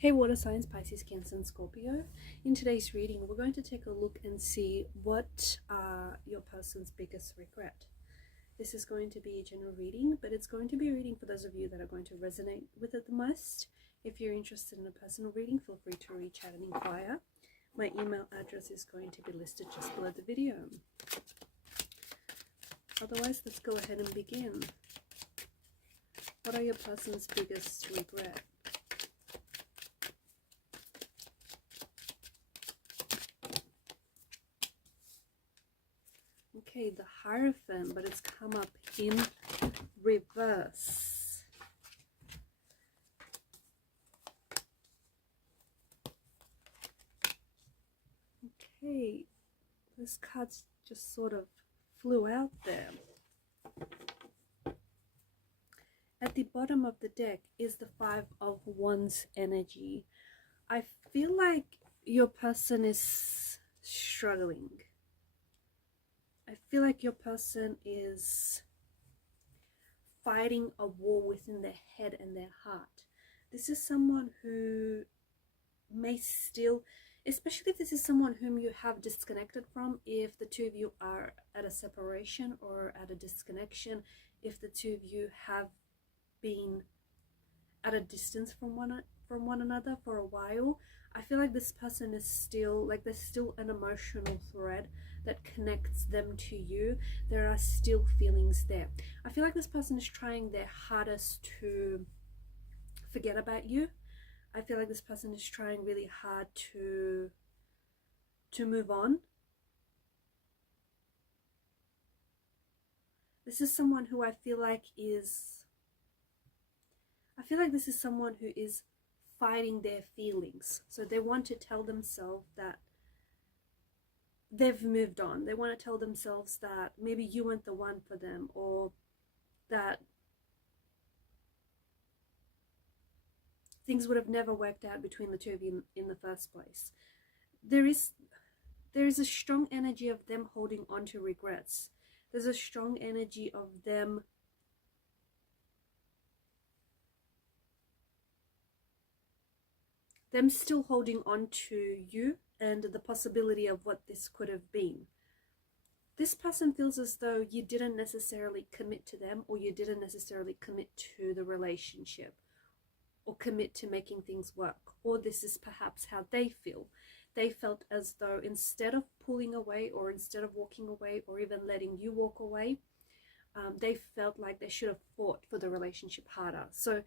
Hey water signs, Pisces, Cancer and Scorpio. In today's reading, we're going to take a look and see what are your person's biggest regret. This is going to be a general reading, but it's going to be a reading for those of you that are going to resonate with it the most. If you're interested in a personal reading, feel free to reach out and inquire. My email address is going to be listed just below the video. Otherwise, let's go ahead and begin. What are your person's biggest regret? Okay, the Hierophant, but it's come up in reverse. Okay, those cards just sort of flew out there. At the bottom of the deck is the Five of Wands energy. I feel like your person is struggling. I feel like your person is fighting a war within their head and their heart. This is someone who may still, especially if this is someone whom you have disconnected from, if the two of you are at a separation or at a disconnection, if the two of you have been at a distance from one another for a while, I feel like this person is still, like there's still an emotional thread that connects them to you. There are still feelings there. I feel like this person is trying their hardest to forget about you. I feel like this person is trying really hard to move on. This is someone who I feel like this is someone who is fighting their feelings. So they want to tell themselves that they've moved on. They want to tell themselves that maybe you weren't the one for them, or that things would have never worked out between the two of you in the first place. There is a strong energy of them holding on to regrets. There's a strong energy of them still holding on to you and the possibility of what this could have been. This person feels as though you didn't necessarily commit to them, or you didn't necessarily commit to the relationship, or commit to making things work. Or this is perhaps how they feel. They felt as though instead of pulling away, or instead of walking away, or even letting you walk away, they felt like they should have fought for the relationship harder. So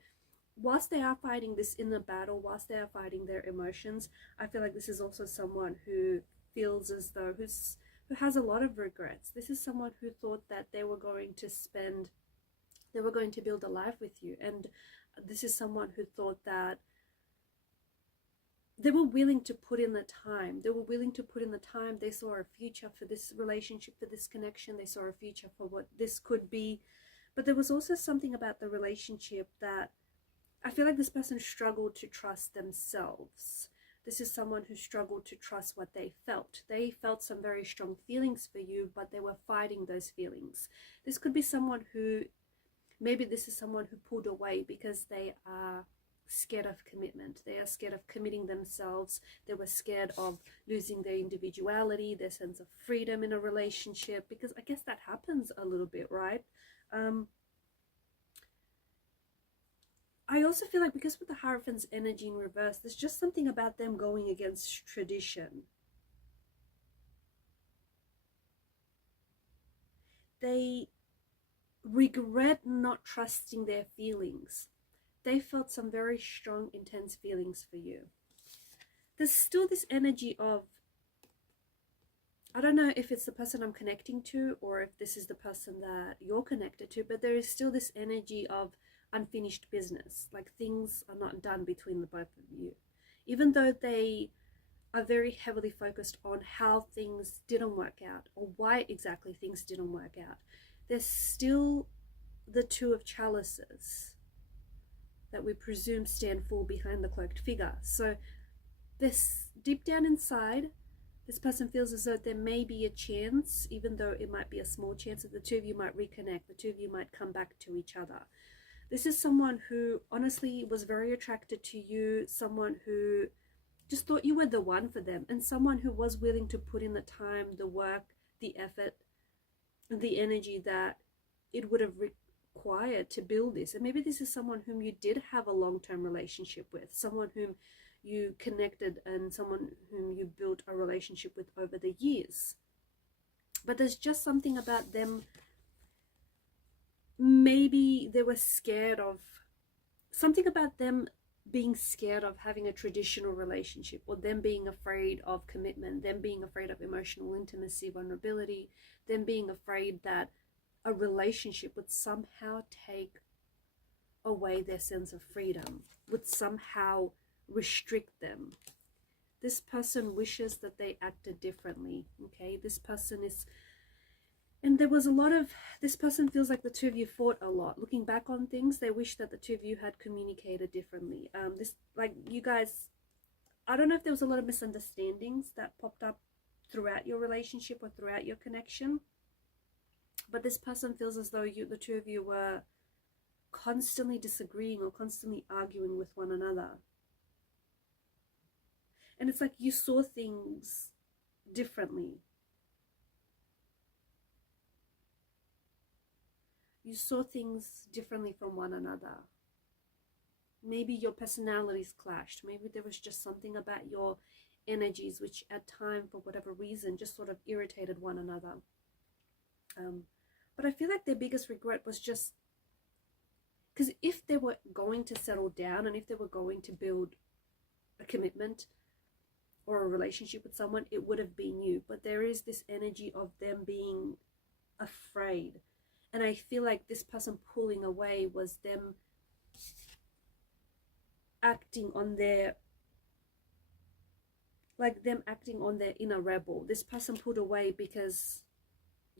whilst they are fighting this inner battle, whilst they are fighting their emotions, I feel like this is also someone who feels as though, who has a lot of regrets. This is someone who thought that they were going to build a life with you. And this is someone who thought that they were willing to put in the time. They saw a future for this relationship, for this connection. They saw a future for what this could be. But there was also something about the relationship that I feel like this person struggled to trust themselves. This is someone who struggled to trust what they felt. They felt some very strong feelings for you, but they were fighting those feelings. This could be someone who, maybe this is someone who pulled away because they are scared of commitment. They are scared of committing themselves. They were scared of losing their individuality, their sense of freedom in a relationship, because I guess that happens a little bit, right? I also feel like because with the Hierophant's energy in reverse, there's just something about them going against tradition. They regret not trusting their feelings. They felt some very strong, intense feelings for you. There's still this energy of, I don't know if it's the person I'm connecting to or if this is the person that you're connected to, but there is still this energy of unfinished business, like things are not done between the both of you. Even though they are very heavily focused on how things didn't work out or why exactly things didn't work out, there's still the Two of Chalices that we presume stand for behind the cloaked figure. So this, deep down inside, this person feels as though there may be a chance, even though it might be a small chance, that the two of you might reconnect, the two of you might come back to each other. This is someone who honestly was very attracted to you, someone who just thought you were the one for them, and someone who was willing to put in the time, the work, the effort, the energy that it would have required to build this. And maybe this is someone whom you did have a long-term relationship with, someone whom you connected and someone whom you built a relationship with over the years. But there's just something about them. Maybe they were scared of something about them being scared of having a traditional relationship, or them being afraid of commitment, them being afraid of emotional intimacy, vulnerability, them being afraid that a relationship would somehow take away their sense of freedom, would somehow restrict them. This person wishes that they acted differently, okay? This person is, and there was a lot of, this person feels like the two of you fought a lot. Looking back on things, they wish that the two of you had communicated differently. Like you guys, I don't know if there was a lot of misunderstandings that popped up throughout your relationship or throughout your connection, but this person feels as though the two of you were constantly disagreeing or constantly arguing with one another. And it's like you saw things differently. You saw things differently from one another. Maybe your personalities clashed. Maybe there was just something about your energies which at time, for whatever reason, just sort of irritated one another. But I feel like their biggest regret was just because if they were going to settle down and if they were going to build a commitment or a relationship with someone, it would have been you. But there is this energy of them being afraid. And I feel like this person pulling away was them acting on their, like them acting on their inner rebel. This person pulled away because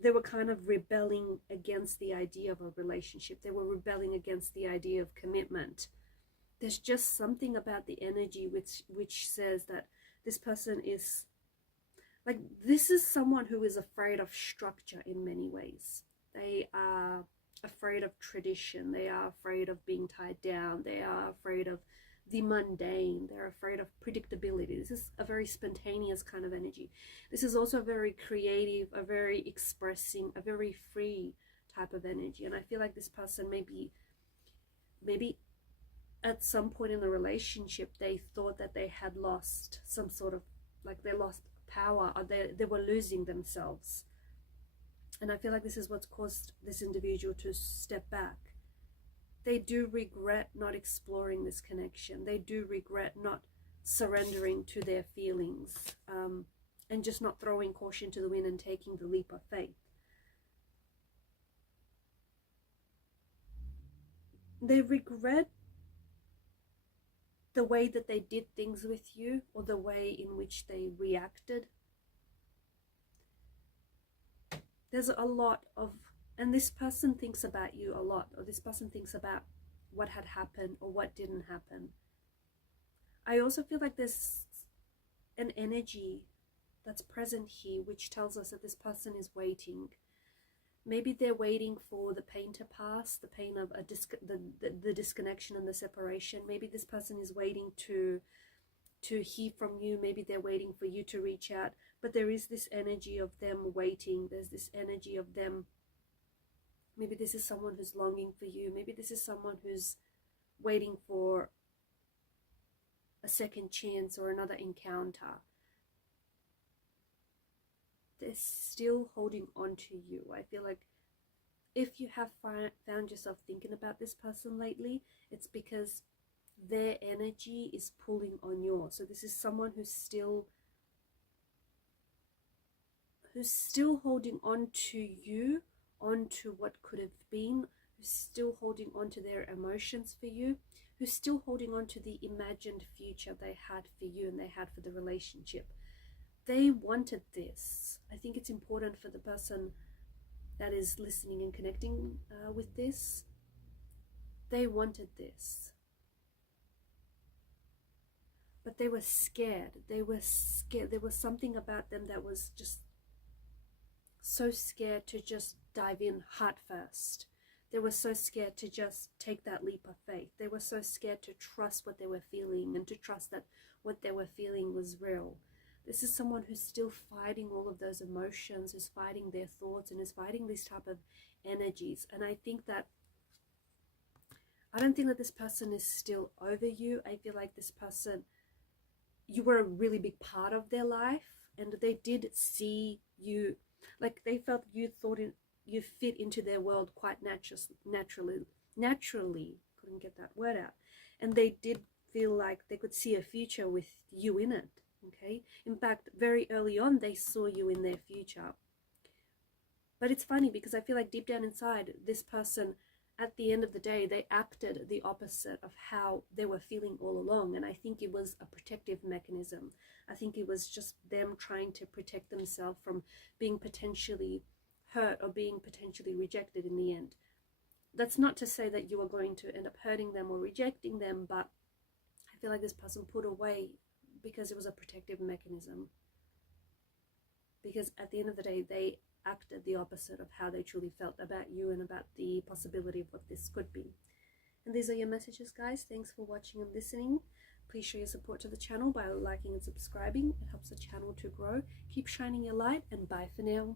they were kind of rebelling against the idea of a relationship. They were rebelling against the idea of commitment. There's just something about the energy which says that this person is, like, this is someone who is afraid of structure in many ways. They are afraid of tradition. They are afraid of being tied down. They are afraid of the mundane. They're afraid of predictability. This is a very spontaneous kind of energy. This is also a very creative, a very expressing, a very free type of energy. And I feel like this person maybe at some point in the relationship, they thought that they had lost some sort of, like they lost power, or they were losing themselves. And I feel like this is what's caused this individual to step back. They do regret not exploring this connection. They do regret not surrendering to their feelings, and just not throwing caution to the wind and taking the leap of faith. They regret the way that they did things with you, or the way in which they reacted. There's a lot of, and this person thinks about you a lot, or this person thinks about what had happened or what didn't happen. I also feel like there's an energy that's present here which tells us that this person is waiting. Maybe they're waiting for the pain to pass, the pain of the disconnection and the separation. Maybe this person is waiting to hear from you. Maybe they're waiting for you to reach out. But there is this energy of them waiting. There's this energy of them. Maybe this is someone who's longing for you. Maybe this is someone who's waiting for a second chance or another encounter. They're still holding on to you. I feel like if you have found yourself thinking about this person lately, it's because their energy is pulling on yours. So this is someone who's still holding on to you, on to what could have been, who's still holding on to their emotions for you, who's still holding on to the imagined future they had for you and they had for the relationship. They wanted this. I think it's important for the person that is listening and connecting with this. They wanted this. But they were scared. They were scared. There was something about them that was just so scared to just dive in heart first. They were so scared to just take that leap of faith. They were so scared to trust what they were feeling and to trust that what they were feeling was real. This is someone who's still fighting all of those emotions, who's fighting their thoughts, and is fighting these type of energies. And I don't think that this person is still over you. I feel like this person, you were a really big part of their life, and they did see you, like they felt you you fit into their world quite naturally, couldn't get that word out. And they did feel like they could see a future with you in it. Okay, in fact, very early on they saw you in their future. But it's funny because I feel like deep down inside, this person, at the end of the day, they acted the opposite of how they were feeling all along. And I think it was a protective mechanism. I think it was just them trying to protect themselves from being potentially hurt or being potentially rejected in the end. That's not to say that you are going to end up hurting them or rejecting them, but I feel like this person put away because it was a protective mechanism. Because at the end of the day, they acted the opposite of how they truly felt about you and about the possibility of what this could be. And these are your messages, guys. Thanks for watching and listening. Please show your support to the channel by liking and subscribing. It helps the channel to grow. Keep shining your light, and bye for now.